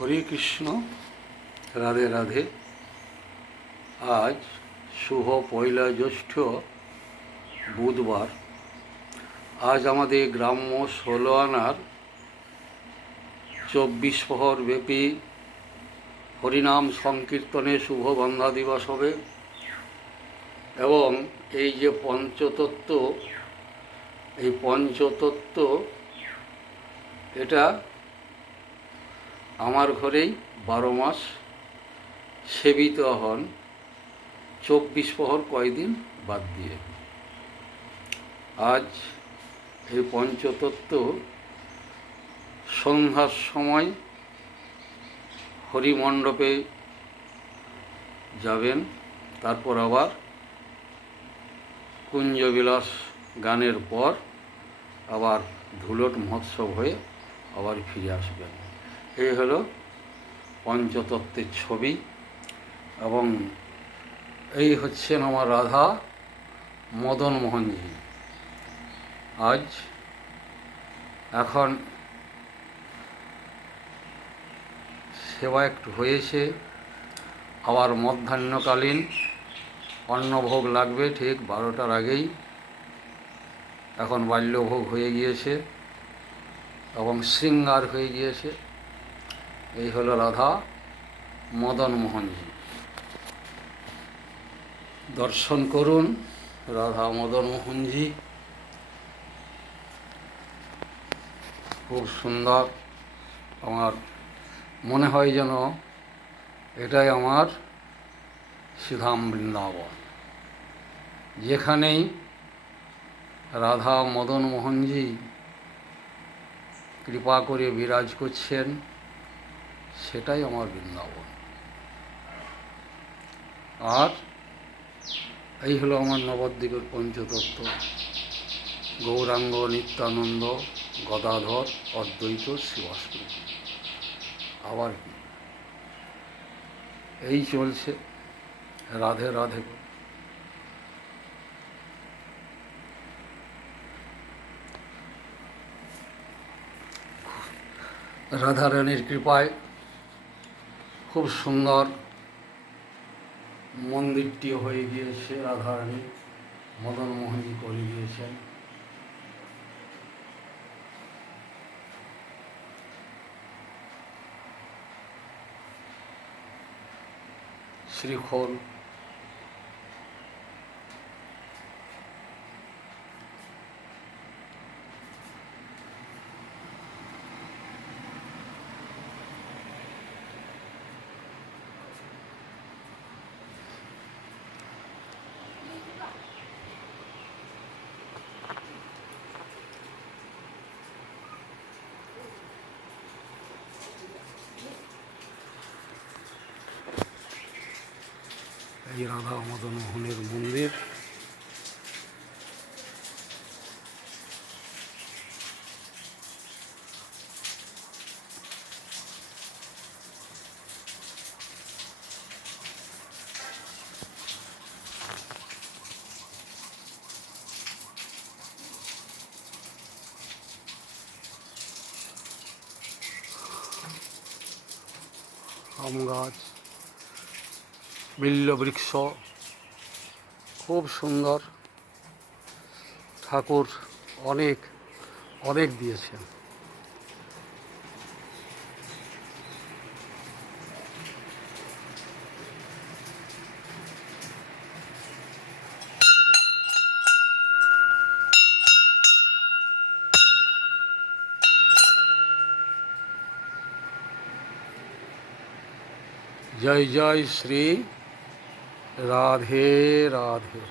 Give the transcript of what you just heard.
হরে কৃষ্ণ, রাধে রাধে। আজ শুভ পয়লা জ্যৈষ্ঠ, বুধবার। আজ আমাদের গ্রাম্য 16 আনার 24 প্রহর ব্যাপী হরিনাম সংকীর্তনে শুভ বন্ধা দিবস হবে। এবং এই যে পঞ্চতত্ত্ব, এই পঞ্চতত্ত্ব এটা আমার ঘরেই 12 মাস সেবিত হন, 24 প্রহর কয়দিন বাদ দিয়ে। আজ এই পঞ্চতত্ত্ব সন্ধ্যার সময় হরিমণ্ডপে যাবেন, তারপর আবার কুঞ্জবিলাস গানের পর আবার ধুলট মহোৎসব হয়ে আবার ফিরে আসবেন। এই হলো পঞ্চতত্ত্বের ছবি। এবং এই হচ্ছেন আমার রাধা মদন মোহনজি। আজ এখন সেবা একটু হয়েছে, আবার মধ্যাহ্নকালীন অন্নভোগ লাগবে ঠিক 12টার আগেই। এখন বাল্যভোগ হয়ে গিয়েছে এবং শৃঙ্গার হয়ে গিয়েছে। এই হলো রাধা মদন মোহনজি। দর্শন করুন রাধা মদন মোহনজি, খুব সুন্দর। আমার মনে হয় যেন এটাই আমার শ্রীধাম বৃন্দাবন। যেখানেই রাধা মদন মোহনজি কৃপা করে বিরাজ করছেন, সেটাই আমার বৃন্দাবন। আর এই হলো আমার নবদ্বীপের পঞ্চতত্ত্ব: গৌরাঙ্গ, নিত্যানন্দ, গদাধর, অদ্বৈত, শিবাস্পতি। আবার কি এই চলছে, রাধে রাধে। রাধারানীর কৃপায় খুব সুন্দর মন্দিরটি হয়ে গিয়েছে। রাধারানী মদন মোহনজি করে গিয়েছেন। শ্রীখোল, এই রাধা মদন মোহনের মন্দির। আম গাছ, বিল্ল বৃক্ষ, খুব সুন্দর। ঠাকুর অনেক অনেক দিয়েছেন। জয় জয় শ্রী রাধে রাধে।